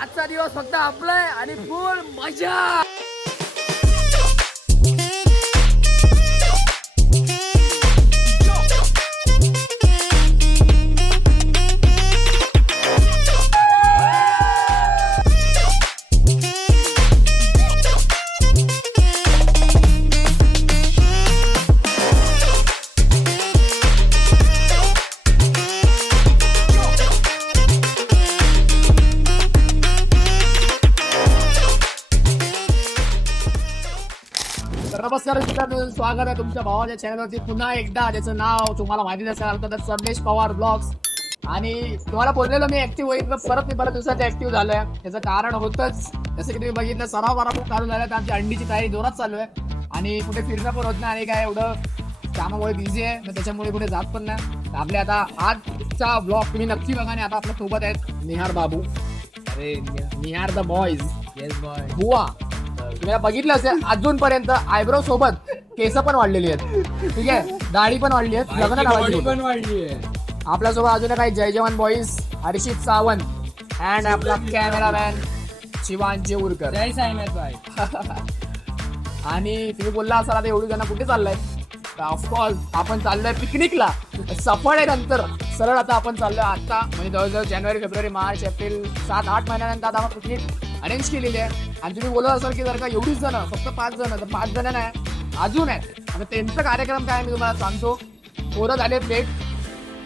आजचा दिवस फक्त आपलाय आणि फुल मजा! स्वागत आहे तुमच्या भावाच्या चॅनलवरती पुन्हा एकदा ज्याचं नाव तुम्हाला माहिती असेल अर्थात संदेश पवार ब्लॉग्स आणि तुम्हाला बोललेलो मी ऍक्टिव्ह होईल तर परत मी बऱ्याच दिवसात ऍक्टिव्ह झालोय. त्याचं कारण होतच. जसं की तुम्ही बघितलं सराव बारा खूप चालू झाला तर आमची अंडीची तयारी जोरात चालू आहे. आणि कुठे फिरणं पण होत नाही आणि काय एवढं कामामुळे बिझी आहे मग त्याच्यामुळे कुठे जात पण नाही. तर आपले आता आजचा ब्लॉग तुम्ही नक्की बघा आणि आता आपल्यासोबत आहेत निहार बाबू. अरे Nihar. The boys yes boy बुवा. तुम्ही आता बघितलं असेल अजूनपर्यंत आयब्रो सोबत. केस पण वाढलेली आहेत. ठीक आहे? दाढी पण वाढली आहेत. लग्न लावायची. पण वाढली आहे. आपल्यासोबत अजून काही जय जवान बॉईज हर्षित सावंत अँड आपला कॅमेरामॅन शिवान जेऊरकर जय साईनाथ बाय आणि तुम्ही बोलला असाल आता एवढी जण कुठे चाललाय ऑफकोर्स आपण चाललोय पिकनिकला. सफळ आहे नंतर. सरळ आता आपण चाललोय आता म्हणजे जवळजवळ जानेवारी फेब्रुवारी मार्च एप्रिल सात आठ महिन्यानंतर आता आपण पिकनिक अरेंज केलेली आहे. आणि तुम्ही बोलत असाल की जर का एवढीच जण फक्त पाच जण तर पाच जण नाही. अजून आहेत. आता त्यांचा कार्यक्रम काय आहे मी तुम्हाला सांगतो. पोरं झाले लेट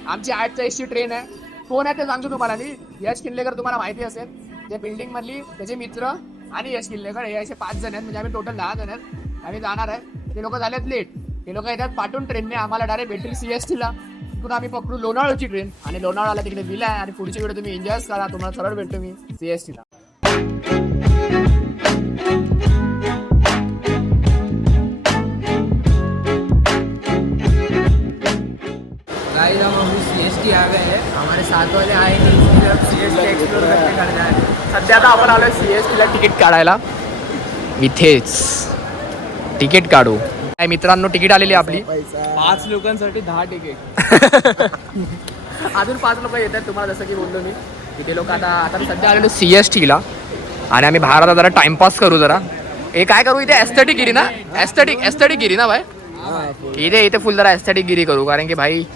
आमची आठ चाळीसची ट्रेन आहे. कोण आहे ते सांगतो तुम्हाला मी. यश किल्लेकर तुम्हाला माहिती असेल. त्या बिल्डिंग मधली त्याचे मित्र आणि यश किल्लेकर. हे असे पाच जण आहेत. म्हणजे आम्ही टोटल दहा जण आहेत. आम्ही जाणार आहे. ते लोक झालेत लेट ते लोक येतात पाठवून ट्रेनने आम्हाला डायरेक्ट भेटतील सी एस टीला तिकडून आम्ही पकडू लोणावळची ट्रेन आणि लोणावळाला तिकडे दिला आहे. आणि पुढची वेळ तुम्ही एन्जॉय करा. तुम्हाला सरळ भेटतो मी सी एस टीला सीएसटी आ गए हैं. हमारे साथ वाले आए नहीं इसलिए अब सीएसटी एक्सप्लोर करके करना है सध्या आता आपण आलोय सी एस टीला तिकीट काढायला. इथेच. तिकीट काढू. काय मित्रांनो तिकीट आलेली आहे आपली. पाच लोकांसाठी दहा तिकीट अजून पाच लोक येत आहेत तुम्हाला जसं की बोललो मी. तिथे लोक आता आता सध्या आलेलो सी एस टीला आणि आम्ही बाहेर आता जरा टाइमपास करू जरा. हे काय करू इथे एस्थेटिक गिरी ना? एस्थेटिक एस्थेटिक गिरी ना भाई? इथे इथे फुल जरा एस्थेटिक गिरी करू कारण की भाई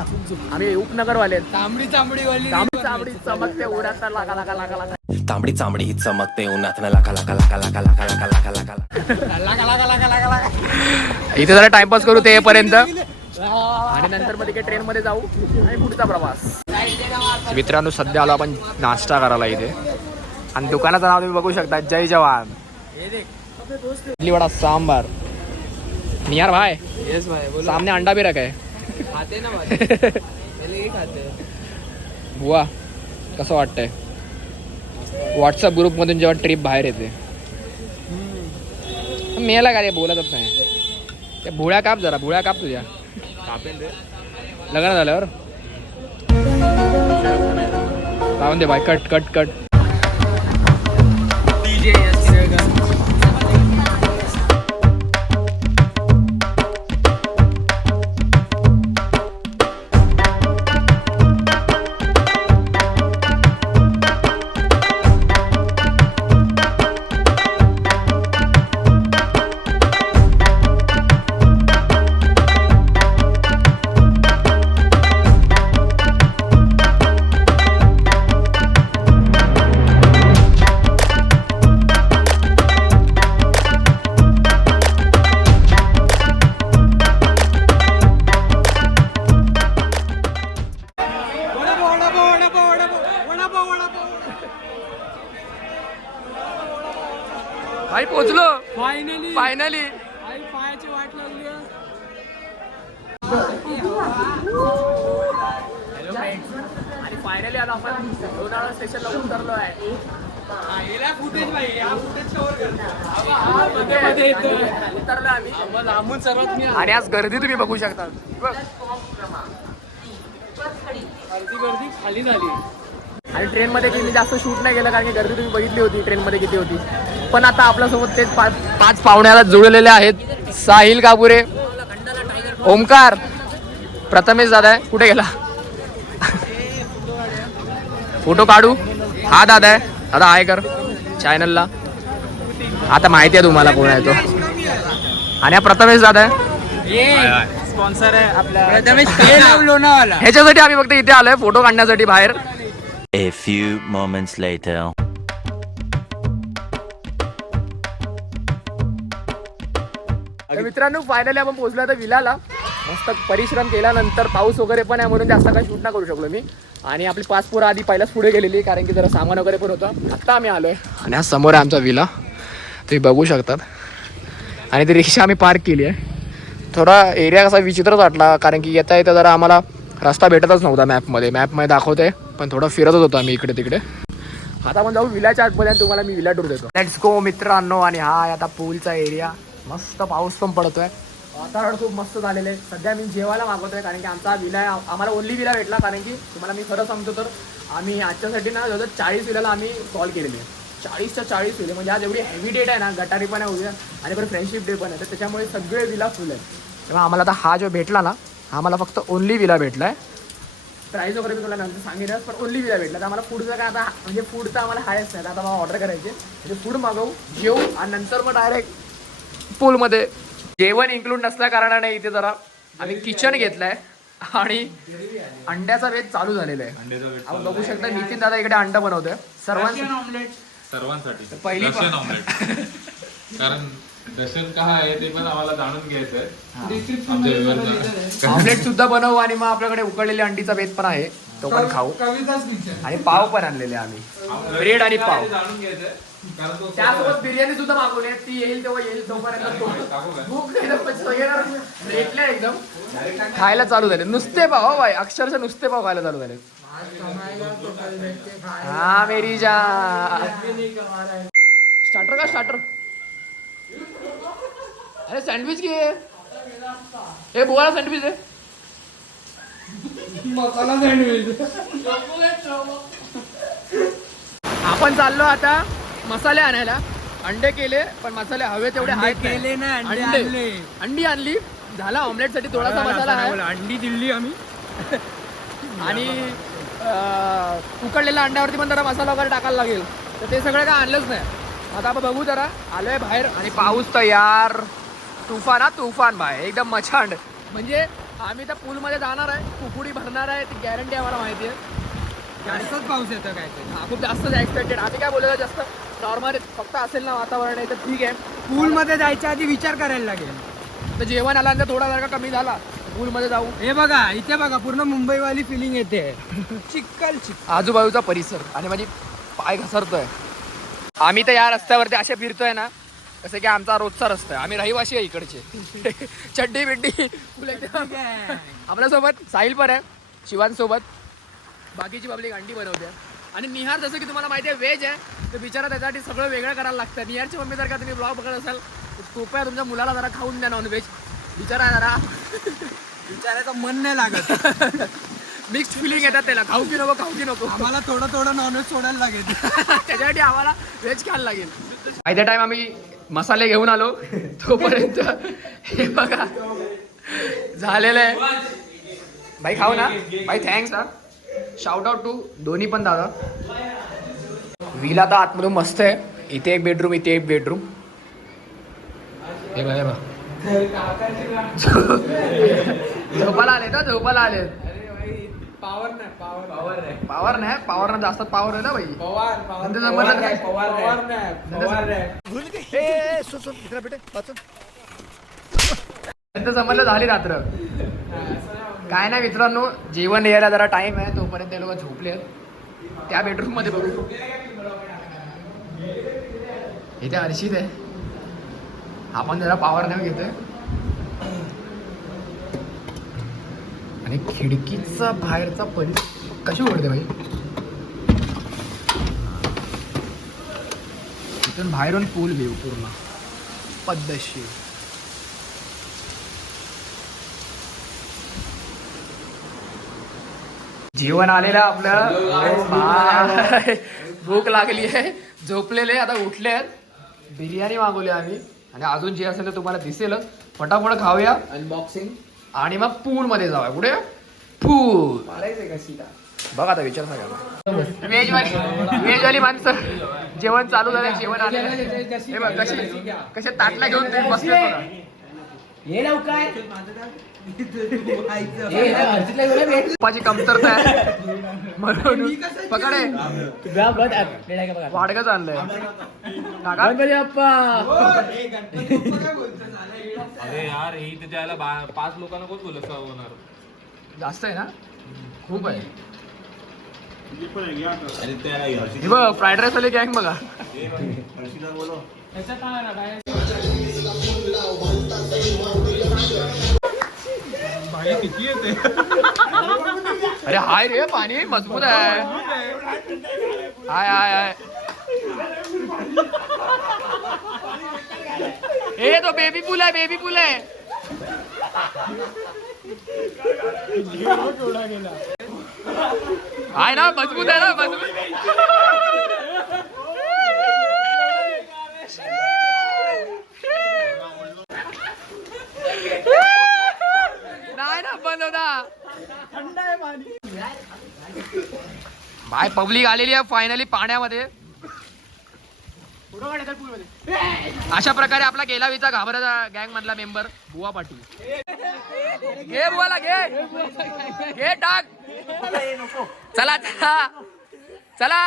आम्ही उपनगरवाले आहेत. तांबडी तांबडी वाली तांबडी तांबडी चमकते लागा लागा लागा लागा तांबडी चांबडी ही चमकते उन्हात लाका लाका लाका लाका लाका लाका लाका लाका लाका लागा लागा लागा लागा इथे जरा टाइमपास करू ते पर्यंत आणि नंतर मध्ये काही ट्रेन मध्ये जाऊ आणि पुढचा प्रवास मित्रांनो सध्या आलो आपण नाश्ता करायला इथे आणि दुकानाचं नाव तुम्ही बघू शकता जय जवान इडली वडा सांबार नियार भाई येस भाई बोलो सामने अंडा भी रखा है खाते ना खाते. बुवा कसं वाटतंय? व्हॉट्सअप ग्रुपमधून जेव्हा ट्रिप बाहेर येते. मेला का रे बोलतच नाही. त्या भुळ्या काप जरा भुळ्या काप तुझ्या. कापेल रे. लग्न झाल्यावर? जाऊन दे बाय कट कट कट आणि आज गर्दी तुम्ही बघू शकता. बघ. गर्दी खाली झाली आणि ट्रेनमध्ये मी जास्त शूट नाही केलं कारण की गर्दी तुम्ही बघितली होती ट्रेनमध्ये किती होती. पण आता आपल्यासोबत तेच पाच पाच पाहुण्याला जुळलेले आहेत. साहिल काबुरे ओमकार प्रथमेश दादा आहे. कुठे गेला? फोटो काढू. हा दादा आहे. आता आहे कर. चॅनलला आता माहिती आहे तुम्हाला कोण आहे तो. आणि हा प्रथमेश दादा आहे. स्पॉन्सर आहे आपला. ह्याच्यासाठी आम्ही फक्त इथे आलोय फोटो काढण्यासाठी बाहेर. A few moments later. तर मित्रांनो फायनली आपण पोहोचलो आता विलाला. मस्त परिश्रम केल्यानंतर पाऊस वगैरे पण आहे म्हणून जास्त काही शूट नाही करू शकलो मी. आणि आपली पासपोर आधी पहिलाच पुढे गेलेली कारण की जरा सामान वगैरे पण होतं. आत्ता आम्ही आलोय. आणि हा समोर आहे आमचा विला तुम्ही बघू शकतात. आणि ती रिक्षा आम्ही पार्क केली आहे. थोडा एरिया कसा विचित्रच वाटला कारण की येता येता जरा आम्हाला रस्ता भेटतच नव्हता मॅपमध्ये मॅपमध्ये दाखवते पण थोडं फिरतच होतो आम्ही इकडे तिकडे. आता आपण जाऊ विलाच्या आतमध्ये आणि तुम्हाला मी विला टूर देतो. लेट्स गो मित्रांनो आणि हा आता पूलचा एरिया मस्त पाऊस पण पडतोय. वातावरण खूप मस्त झालेलं आहे. सध्या मी जेवायला मागवतोय कारण की आमचा विला आहे आम्हाला ओनली विला भेटला कारण की तुम्हाला मी खरं सांगतो तर आम्ही आजच्यासाठी ना जवळजवळ चाळीस विलाला आम्ही कॉल केलेली आहे. चाळीसच्या चाळीस विले म्हणजे आज एवढी हेवी डेट आहे ना गटारी पण आहे उद्या आणि परत फ्रेंडशिप डे पण आहे. तर त्याच्यामुळे सगळे विला फुल आहे तेव्हा आम्हाला आता हा जो भेटला ना हा मला फक्त ओनली विला भेटला आहे प्राईस वगैरे मी तुला नंतर सांगितलं पण ओनली विला भेटला. तर आम्हाला फूडचं काय आता म्हणजे फूडचं आम्हाला हायच नाही. तर आता मला ऑर्डर करायचे म्हणजे फूड मागवू जेऊ आणि नंतर मग डायरेक्ट पूलमध्ये जेवण इन्क्लूड नसल्या कारणाने इथे जरा आम्ही किचन घेतलंय. आणि अंड्याचा वेध चालू झालेला आहे. आपण बघू शकता नितीन दादा इकडे अंड बनवतोय. सर्वांसाठी ऑमलेट सर्वांसाठी. पहिली रशियन ऑमलेट कारण रशियन का आहे ते पण आम्हाला जाणून घ्यायचंय आमच्या. ऑमलेट सुद्धा बनवू आणि मग आपल्याकडे उकडलेल्या अंडीचा वेध पण आहे. तो पण खाऊ. आणि पाव पण आणलेले आम्ही. ब्रेड आणि पाव. जाणून घ्यायचंय कारण तो त्यासोबत बिर्याणी सुद्धा मागवली. ती येईल तेव्हा येईल तोपर्यंत भूक एकदम. खायला चालू झाले. नुसते पाव हो बाई. अक्षरशः नुसते पाव खायला चालू झाले. हा मेरी जा. स्टार्टर का स्टार्टर? अरे सँडविच घे. हे बोळा सँडविच आहे आपण चाललो आता मसाले आणायला. अंडे केले पण मसाले हवे तेवढे नाही. केले ना, अंडे. आणले. अंडी आणली. झाला ऑमलेटसाठी थोडासा मसाला आहे. अंडी दिली आम्ही. आणि उकडलेल्या अंड्यावरती पण जरा मसाला वगैरे टाकायला लागेल. तर ते सगळं काय आणलंच नाही. आता आपण बघू जरा. आलोय बाहेर. आणि पाऊस तर यार तुफान हा तुफान बाय. एकदम मछांड म्हणजे आम्ही त्या पूलमध्ये जाणार आहे. कुकुडी भरणार आहे. ती गॅरंटी आम्हाला माहिती आहे. जास्तच पाऊस येतो काय ते? हा, खूप जास्तच एक्सपेक्टेड आम्ही काय बोलतो जास्त? नॉर्मल फक्त असेल ना वातावरण आहे तर ठीक आहे. पूल मध्ये जायच्या आधी विचार करायला लागेल. तर जेवण आल्यानंतर थोडा जर का कमी झाला. पूलमध्ये जाऊ. हे बघा इथे बघा पूर्ण मुंबईवाली फिलिंग येते. चिक्कल चिक्कल आजूबाजूचा परिसर. आणि माझी पाय घसरतोय. आम्ही तर या रस्त्यावरती असे फिरतोय ना कसं की आमचा रोजचा रस्ता आहे. आम्ही रहिवासी आहे इकडचे. चड्डी बिड्डी. आपल्यासोबत साहिल पण आहे. शिवांसोबत बाकीची पब्लिक अंडी बनवते. आणि निहार जसं की तुम्हाला माहिती आहे व्हेज आहे. तर बिचारा त्याच्यासाठी सगळं वेगळं करायला लागतं. निहारची मम्मी जर का तुम्ही ब्लॉग बघत असाल तर कृपया तुमच्या मुलाला जरा खाऊन द्या नॉनव्हेज बिचारा जरा. विचारायचं मन नाही लागत. मिक्स्ड फिलिंग येतात त्याला. खाऊ की नको खाऊ की नको. आम्हाला थोडं थोडं नॉनव्हेज सोडायला लागेल. त्याच्यासाठी आम्हाला व्हेज खायला लागेल. आयत्या टाइम आम्ही मसाले घेऊन आलो. तोपर्यंत हे बघा. झालेलं आहे. भाई खाऊ ना. भाई थँक्स हा. शाउट आउट टू दोन्ही पण दादा. विला तर आतमधून मस्त आहे. इथे एक बेडरूम इथे एक बेडरूम हे बघा हे बघा. झोपाला आले ना झोपाला आले पॉवर नाही पॉवर पॉवर नाही. पावर नाही पावर ना जास्त पावर आहे ना भाई पवार पवार नंतर जमलं नाही. पवार पवार नाही. पवार नाही. नंतर समजलं झाली रात्र. काय नाही मित्रांनो जेवण यायला जरा टाइम आहे. तोपर्यंत ते लोक झोपले. त्या बेडरूममध्ये बघू. इथे हर्षित आहे. आपण जरा पॉवर नाही घेतोय. आणि खिडकीचा बाहेरचा परी कशी उघडते भाई इथून बाहेरून पूल व्ह्यू पूर्ण. पद्धतशीर. जेवण आलेलं आपलं. भूक लागली आहे. झोपलेले आता उठले आहेत. बिर्याणी मागवली आम्ही. आणि अजून जे असेल ते तुम्हाला दिसेलच. फटाफट खाऊया. अनबॉक्सिंग आणि मग पूल मध्ये जाऊया. कुठे? पूल बघा आता विचार सगळ्या व्हेज वाली व्हेज वाली माणसं जेवण चालू झालं जेवण आलं हे बघ कशी ताटला घेऊन ते बसले हे हे कमतरता आहे. म्हणून पकडे वाडगच आणलंय काका? अरे यार ही त्याला बा- पाच लोकांना कोण बोलत होणार. जास्त आहे ना? खूप आहे. हे बघ फ्राईड राईस वाली गँग बघा. अरे हाय रे पाणी मज़बूत आहे हाय हाय हाय। हे तो बेबी पूल आहे बेबी पूल आहे आहे ना, मज़बूत आहे ना, मज़बूत। होता बाय पब्लिक आलेली आहे फायनली पाण्यामध्ये. अशा प्रकारे आपला गेलावीचा घाबराचा गँग मधला मेंबर बुवा पाटील. घे बुवाला घे. घे टाक. चला चला. चला.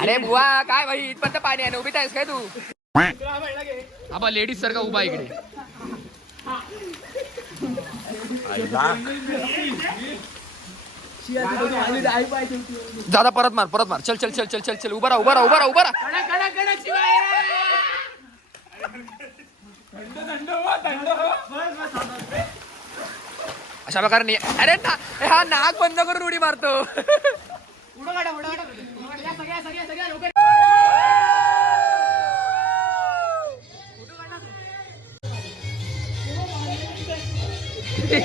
अरे बुवा काय भाई? इथपर्यंत पाणी आहे ना उभी आहेस काय तू? हा लेडीज सारखा उभा इकडे. दादा परत मार परत मार. चल चल चल चल चल चल. उभा राहा उभा राहा उभा राहा. उभा राहा अशा प्रकारे नि- अरे ना हा नाक बंद करून उडी मारतो. ए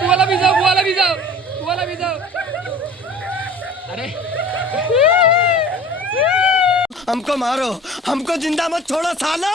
बुवाला भिजाव बुवाला भिजाव बुवाला भिजाव अरे. हमको मारो हमको जिंदा मत छोड़ो सालो.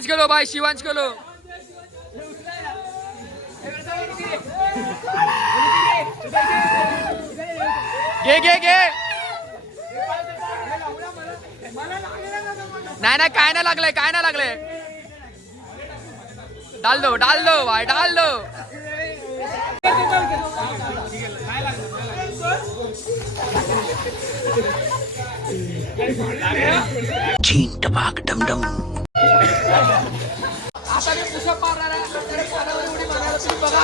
शिवांश के बाय शिवांश के घे घे घे. नाही नाही काय नाही लागलंय काय नाही लागलंय. डाल दो डाल दो भाई डाल दो छीन टपाक डमडम आता मी पुषप मारणार आहे उडी मारणार तुम्ही बघा.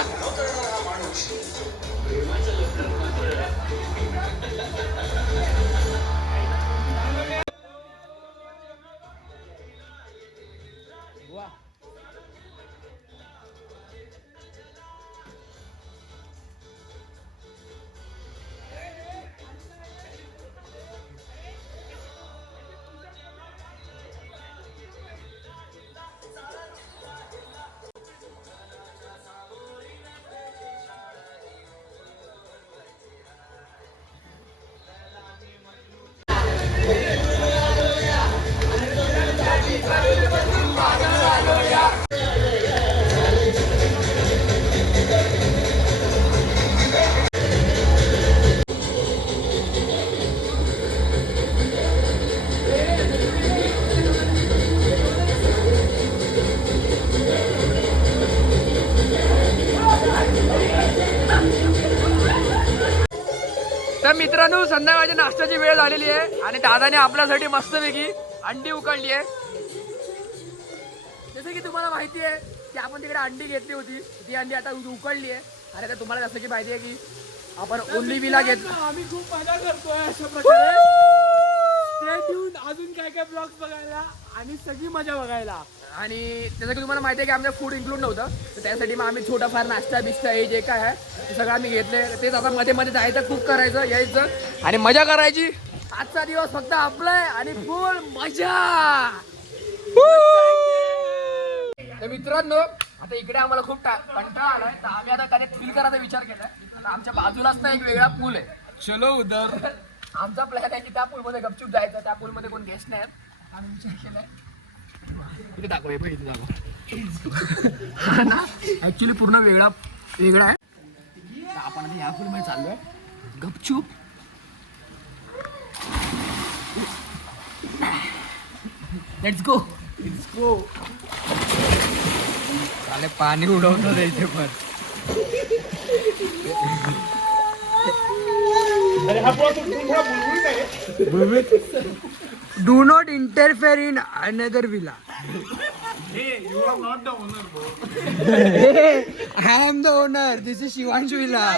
मित्रांनो संध्याकाळच्या नाश्त्याची वेळ झालेली आहे आणि दादाने आपल्यासाठी मस्तपैकी अंडी उकडली आहे. जसं की तुम्हाला माहिती आहे की आपण तिकडे अंडी घेतली होती. ती अंडी आता उकडली आहे. आणि आता तुम्हाला जसं की माहिती आहे की आपण ओनली विला घेतला आम्ही खूप मजा करतोय अशा प्रकारे. अजून काय काय ब्लॉग्स बघायला आणि सगळी मजा बघायला. आणि जसं की तुम्हाला माहिती आहे की आमच्या फूड इन्क्लूड नव्हतं. तर त्यासाठी मग आम्ही छोटाफार नाश्ता बिस्टा हे जे काय आहे ते सगळं आम्ही घेतले तेच आता मध्ये मध्ये जायचं कुक करायचं यायचं. आणि मजा करायची. आजचा दिवस फक्त आपला आहे आणि फुल मजा. तर मित्रांनो आता इकडे आम्हाला खूप टा- कंटाळा आलाय. तर आम्ही आता कनेक्ट फील करायचा विचार केलाय. आता आमच्या बाजूलाच ना एक वेगळा पूल आहे. चलो उधर. आमचा प्लॅन आहे की त्या पूलमध्ये गपचूप जायचं. त्या पूलमध्ये कोण गेस्ट नाही. आम्ही विचार केलाय इथे दाखव हे इथे दाखव. हा ना? ऍक्च्युली पूर्ण वेगळा वेगळा आहे. तर आपण आता या पूलमध्ये चाललोय. गपचूप. लेट्स गो लेट्स गो पाणी उडवतो इथे पण. Do not interfere in another villa I am the owner this is Shivansh villa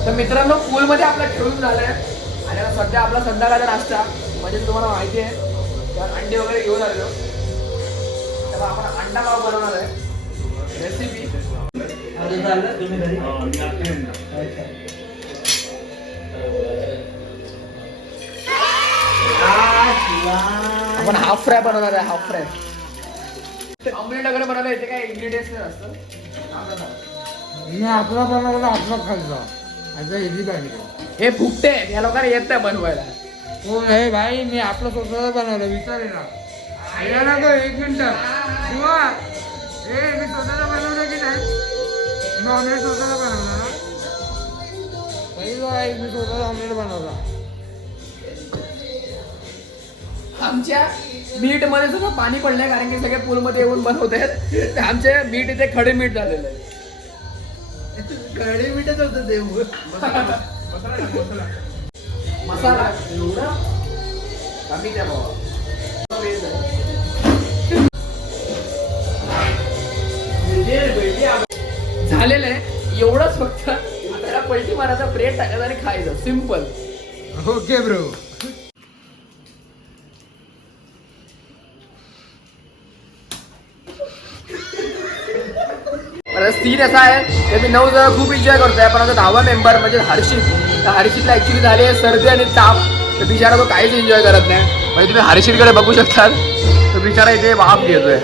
तर मित्रांनो पूलमध्ये आपला खेळून झालंय. आणि सध्या आपला संध्याकाळचा नाश्ता म्हणजे तुम्हाला माहिती आहे तर अंडे वगैरे घेऊन आलेलो. तर आपण अंडा पाव बनवणार आहे. रेसिपी आपण हाफ फ्राय बनवणार आहे हाफ फ्राय ऑमलेट वगैरे बनवलं येते काय इंग्रेडियंट्स नाही असतं मी आपला बनवला आपला खाल्ला. आता इझी पाहिजे हे फुकटे या लोकांना येत नाही बनवायला. हो हे भाई? मी आपलं स्वतःला बनवलं विचारे ना. या ना गं, एक मिनिट. शिवा ए मी स्वतःला बनवलं की नाही? मी ऑमलेट स्वतःला बनवला ना? पहिलं मी स्वतःला ऑमलेट बनवला. आमच्या मीठमध्ये सगळं पाणी पडलंय कारण की सगळे पूल मध्ये येऊन बनवत आहेत. तर आमचे मीठ इथे खडे मीठ झालेलं आहे. कढी मीठच होतं ते. मसाला एवढा? कमी द्या बाबा झालेलं आहे. एवढंच फक्त त्याला पलटी मारायचा ब्रेड टाकायचा आणि खायचं. सिंपल ओके ब्रो सीन असा आहे. की मी नऊ जण खूप एन्जॉय करतोय. पण आता दहावा मेंबर म्हणजे हर्षित. तर हर्षितला ऍक्च्युली झाली आहे सर्दी आणि ताप. तर बिचारा तो काहीच एन्जॉय करत नाही. म्हणजे तुम्ही हर्षितकडे बघू शकतात. तर बिचारा इथे वाफ घेतोय.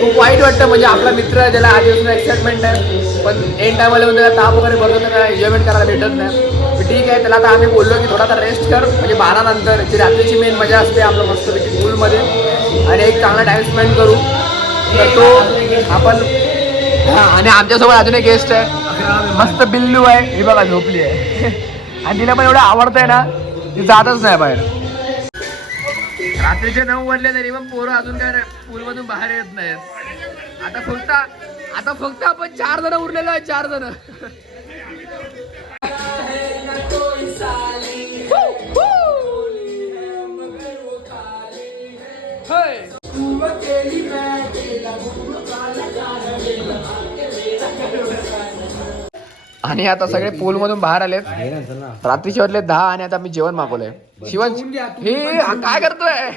खूप वाईट वाटतं म्हणजे आपला मित्र आहे ज्याला आधी एक्साइटमेंट आहे. पण एन टायमाला येऊन त्याला ताप वगैरे भरतो त्याला एन्जॉयमेंट करायला भेटत नाही. ठीक आहे त्याला आता आम्ही बोललो की थोडा रेस्ट कर. म्हणजे बारा नंतर जी रात्रीची मेन मजा असते आपलं मस्तपैकी पूलमध्ये आणि एक चांगला टाइम स्पेंड करू. तर तो आपण हां आणि आमच्यासोबत अजून एक गेस्ट आहे. मस्त बिल्लू आहे. ही बघा झोपली आहे. आणि तिला पण एवढं आवडतंय ना ती जातच नाही बाहेर. रात्रीचे नऊ वाजले तरी पण पोरं अजून काय पूलमधून बाहेर येत नाहीत. आता फक्त आता फक्त आपण चार जण उरलेलो आहे चार जण. आणि आता सगळे पूल मधून बाहेर आलेत. रात्रीचे वाजले दहा आणि आता मी जेवण मागवलंय. शिवण हे काय करतोय?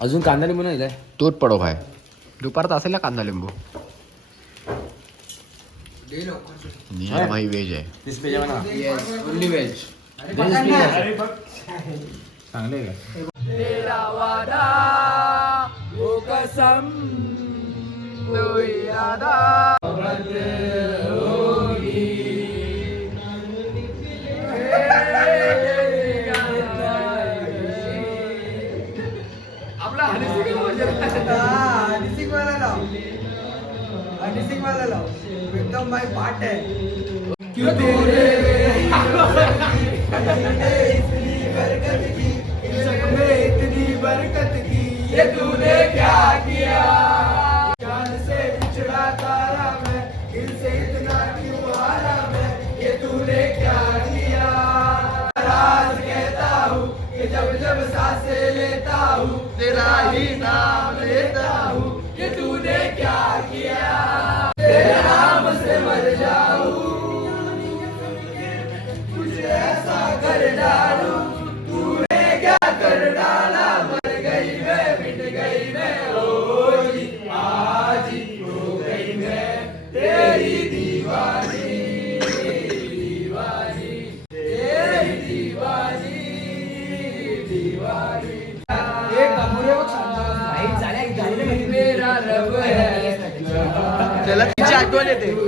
अजून कांदा लिंबू नाही दूध पडो भाई. दुपारचा असेल ना कांदा लिंबू. निहार भाई व्हेज आहे. चांगले आहे का तेरा वादा वो कसम तो इरादा आपला हनी सिंग एकदम माझी पाठ आहे तिची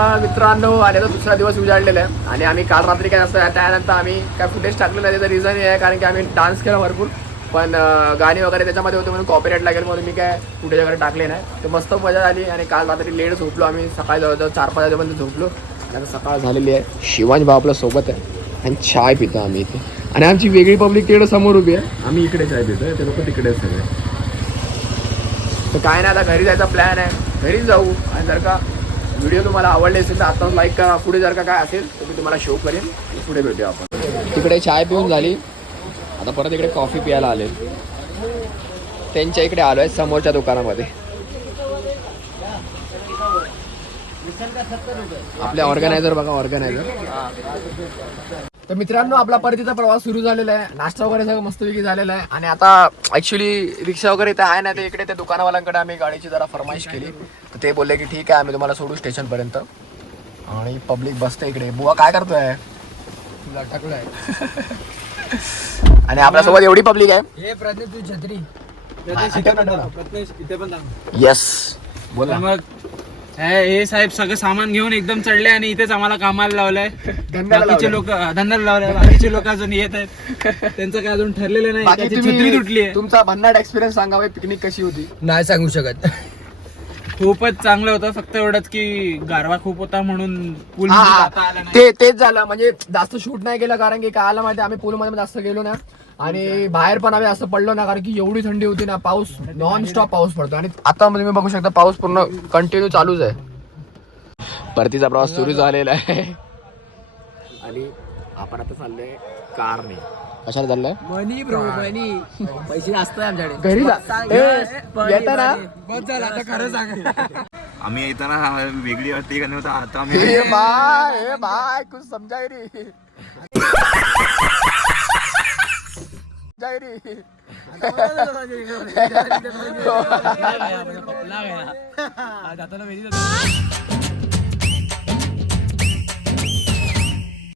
सकाळ मित्रांनो आता दुसरा दिवस उजाडलेला आहे. आणि आम्ही काल रात्री काय असं त्यानंतर आम्ही काय फुटेज टाकलं नाही त्याचं रिझन हे आहे कारण की आम्ही डान्स केला भरपूर. पण गाणी वगैरे त्याच्यामध्ये होते म्हणून कॉपीराईट लागेल म्हणून मी काय फुटेज वगैरे टाकले नाही. तर मस्त मजा आली आणि काल रात्री लेट झोपलो आम्ही. सकाळी जवळजवळ चार पाच वाजेपर्यंत झोपलो. आणि आता सकाळ झालेली आहे. शिवांश भाऊ आपल्यासोबत आहे. आणि चाय पितो आम्ही इथे. आणि आमची वेगळी पब्लिक तिकडे समोर उभी आहे. आम्ही इकडे चाय पितो ते लोक तिकडे सगळे. तर काय नाही आता घरी जायचा प्लॅन आहे. घरी जाऊ. आणि जर का व्हिडिओ तुम्हाला आवडले असेल तर आत्ताच लाईक करा. पुढे जर का काय असेल तर मी तुम्हाला शो करेन पुढे भेटूया आपण. तिकडे चाय पिऊन झाली. आता परत इकडे कॉफी प्यायला आले त्यांच्या इकडे आलो आहे समोरच्या दुकानामध्ये. आपले ऑर्गनायझर बघा ऑर्गनायझर तर मित्रांनो आपला परतीचा प्रवास सुरू झालेला आहे. नाश्ता वगैरे सगळं मस्तपैकी झालेला आहे. आणि आता ऍक्च्युली रिक्षा वगैरे इथे आहे ना ते इकडे त्या दुकानवाल्यांकडे आम्ही गाडीची जरा फरमाईश केली. ते बोलले की ठीक आहे आम्ही तुम्हाला सोडू स्टेशन पर्यंत. आणि पब्लिक बसते इकडे. बुवा काय करतोय? लटकलाय आणि आपल्यासोबत एवढी पब्लिक आहे? हे प्रज्ञा तू छत्री. येस बोला. मग हे हे साहेब सगळं सामान घेऊन एकदम चढले आणि इथेच आम्हाला कामाला लावलंय. धंद्याला बाकीचे लोक धंद्याला लावलंय. बाकीचे लोक अजून येत आहेत. त्यांचं काय अजून ठरलेलं नाही. बाकी त्याची छत्री तुम्ही तुटली आहे. तुमचा भन्नाट एक्सपिरियन्स सांगा पिकनिक कशी होती? नाही सांगू शकत. खूपच चांगलं होतं फक्त एवढंच की गारवा खूप होता म्हणून पूल हा, हा. जाता आला नाही. ते तेच झालं. म्हणजे जास्त शूट नाही केलं कारण की काय आलं माहिती आम्ही पूल मध्ये जास्त गेलो ना. आणि बाहेर पण आम्ही असं पडलो ना कारण की एवढी थंडी होती ना पाऊस नॉन स्टॉप पाऊस पडतो. आणि आता म्हणजे तुम्ही बघू शकता पाऊस पूर्ण कंटिन्यू चालूच आहे. परतीचा प्रवास सुरू झालेला आहे. आणि आपण आता चाललोय कारने. कशाला चाललंय मनी ब्रो मनी पैसे असतात आमच्याकडे घरी जा ए, येताना बस झालं आता खरं सांग आम्ही येताना वेगळी वाटते का नव्हतं आता आम्ही हे बाय हे बाय कुछ समजाय रे समजाय रे जाताना